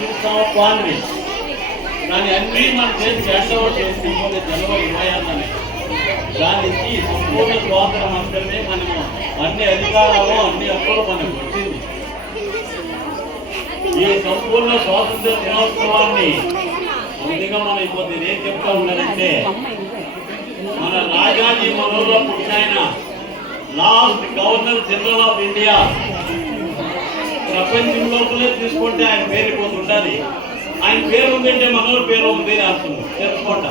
చూస్తాము పాల్ని దాని అన్నీ మన చేసి హ్యాండ్ చేసుకుంటే జనవరి 26 దాని నుంచి సంపూర్ణ స్వాతంత్రం అంటే మనము అన్ని అధికారాలు అన్ని హక్కులు మనకు వచ్చింది. ఈ సంపూర్ణ స్వాతంత్ర దినోత్సవాన్ని ముందుగా మనం ఇప్పుడు ఏం చెప్తా ఉన్నారంటే మన రాజాజీ మనోహర్ పుట్టిన last governor general of India ప్రపంచం లోపలే తీసుకుంటే ఆయన పేరు పోతుండాలి. ఆయన పేరు ఉందంటే మనోహర్ పేరు ఉంది అర్థం తెలుసుకుంటా.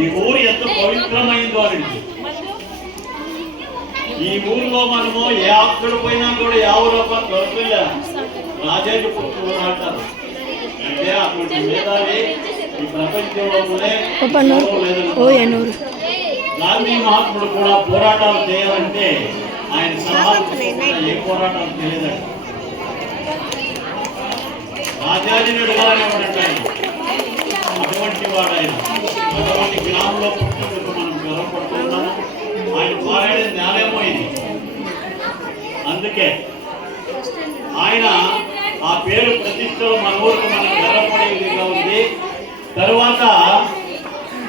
ఈ ఊరు ఎంత పవిత్రమైందో అని ఈ ఊరిలో మనము ఏ ఆకుడు పోయినా కూడా 50 రూపాయలు దొరకలే రాజాజీ పుట్టిన అంటారు. అంటే అటువంటి మేధావి ఈ ప్రపంచంలోనే గాంధీ మహాత్ముడు కూడా పోరాటాలు చేయాలంటే ఆయన సలహాలు ఏ పోరాటాలు చేయలేదండి. రాజాజీని అడగాలని ఉంటాయి. అటువంటి వాడు ఆయన అటువంటి గ్రామంలో పుట్టినందుకు మనం గర్వపడుతున్నాము. ఆయన మారాడే జ్ఞానేమో ఇది. అందుకే ఆయన ఆ పేరు ప్రతిష్టలో మన ఊరికి మనం గర్వపడే విధంగా ఉంది. తరువాత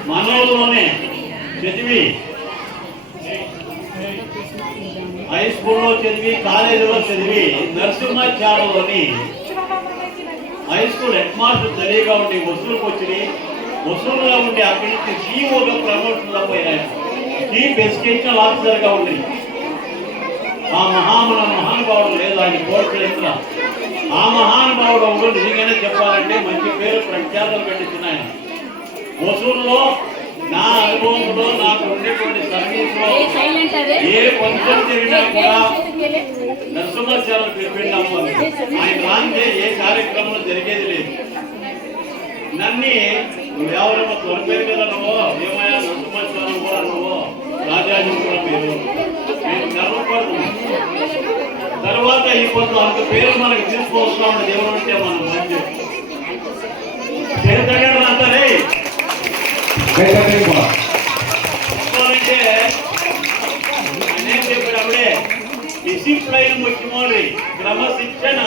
మన ఊరిలోనే చదివి హై స్కూల్లో చదివి కాలేజీలో చదివి నరసింహాచారంలోని హై స్కూల్ హెడ్ మాస్టర్ తెలియగా ఉండి వసూలుగా ఉండి అక్కడి నుంచి సీఓగా ప్రమోషన్లో పోయినాయి. చీఫ్ ఎడ్యుకేషనల్ ఆఫీసర్గా ఉండి ఆ మహానుభావుడు లేదు ఆయన కోరిక. ఆ మహానుభావుడు ఒకరు నిజంగానే చెప్పాలంటే మంచి పేరు ప్రఖ్యాతలు పెట్టించిన ఆయన. వసూలులో నా అనుభవంలో నాకు ఉండేటువంటి సర్వీస్లో ఏ ఫంక్షన్ జరిగినా కూడా నరసింహాచార్యులు పిలిపిండాము. ఆయన రాంటే ఏ కార్యక్రమం జరిగేది లేదు. నన్ను నువ్వు ఎవరో త్వరపేరు కదా నువ్వు ఏమయ్యా నరసింహాచార్యులు కూడా నువ్వు రాజాజీ కూడా మీరు నేను గర్వపడుతున్నాను. తర్వాత ఈ కొంత అంత పేరు మనకు తీసుకొస్తామని దేవుడు అంటే మనం మంచి అంటారే చెప్పాలంటే అనేక చెప్పాడు అప్పుడే డిసిప్లైన్ ముఖ్యమని క్రమశిక్షణ.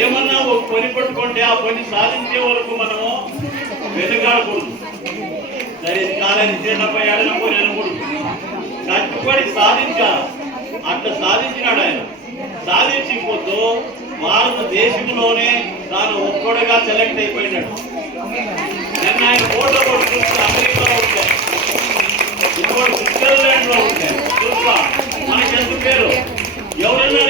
ఏమన్నా ఒక పని పట్టుకుంటే ఆ పని సాధించే వరకు మనము వెనకాడకూడదు. సరే కాలేజీ తినపై అడనపోయి అనకూడదు. కట్టుబడి సాధించాలి. అట్లా సాధించినాడు ఆయన. సాధించిపోతూ భారతదేశంలోనే తాను ఒక్కడుగా సెలెక్ట్ అయిపోయినాడు. నిన్న ఆయన ఫోటో కూడా చూస్తే అమెరికాలో ఉంటాయి, ఇంకోటి స్విట్జర్లాండ్ లో ఉంటాయి. చూస్తా మనకి ఎంత పేరు ఎవరైనా